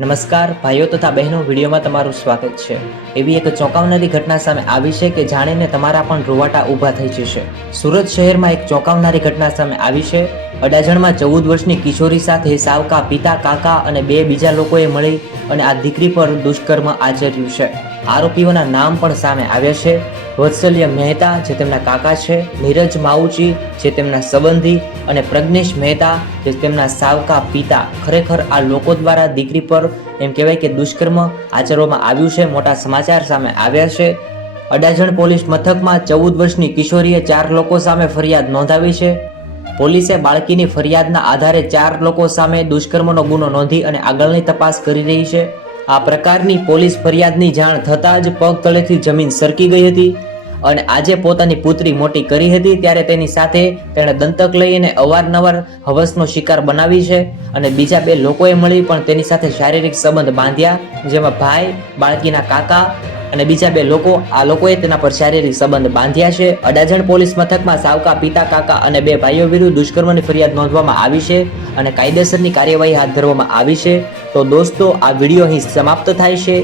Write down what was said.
નમસ્કાર ભાઈઓ તથા બહેનો, વિડીયોમાં તમારું સ્વાગત છે। એવી એક ચોંકાવનારી ઘટના સામે આવી છે કે જાણીને તમારા પણ રૂવાટા ઊભા થઈ જશે। સુરત શહેરમાં એક ચોંકાવનારી ઘટના સામે આવી છે। અડાજણમાં 14 વર્ષની કિશોરી સાથે સાવકા પિતા, કાકા અને બે બીજા લોકોએ મળી અને આ દીકરી પર દુષ્કર્મ આચર્યું છે। આરોપીઓના નામ પણ સામે આવ્યા છે। વત્સલ્ય મહેતા જે તેમના કાકા છે, નીરજ માઉચી જે તેમના સંબંધી અને પ્રજ્ઞેશ મહેતા જે તેમના સાવકા પિતા। ખરેખર આ લોકો દ્વારા દીકરી પર એમ કહેવાય કે દુષ્કર્મ આચરવામાં આવ્યું છે। મોટા સમાચાર સામે આવ્યા છે। અડાજણ પોલીસ મથકમાં 14 વર્ષની કિશોરીએ 4 લોકો સામે ફરિયાદ નોંધાવી છે। પોલીસે બાળકીની ફરિયાદના આધારે 4 લોકો સામે દુષ્કર્મનો ગુનો નોંધી અને આગળની તપાસ કરી રહી છે। આ પ્રકારની પોલીસ ફરિયાદની જાણ થતાં જ પગ તળેથી જમીન સરકી ગઈ હતી અને આજે પોતાની પુત્રી મોટી કરી હતી ત્યારે તેની સાથે તેણે દંતક લઈને અવારનવાર હવસનો શિકાર બનાવી છે અને બીજા 2 લોકોએ મળી પણ તેની સાથે શારીરિક સંબંધ બાંધ્યા, જેમાં ભાઈ, બાળકીના કાકા અને બીજા 2 લોકો આ લોકોએ તેના પર શારીરિક સંબંધ બાંધ્યા છે। અડાજણ પોલીસ મથકમાં સાવકા પિતા, કાકા અને 2 ભાઈઓ વિરુદ્ધ દુષ્કર્મની ફરિયાદ નોંધવામાં આવી છે અને કાયદેસરની કાર્યવાહી હાથ ધરવામાં આવી છે। તો દોસ્તો, આ વિડીયો અહીં સમાપ્ત થાય છે।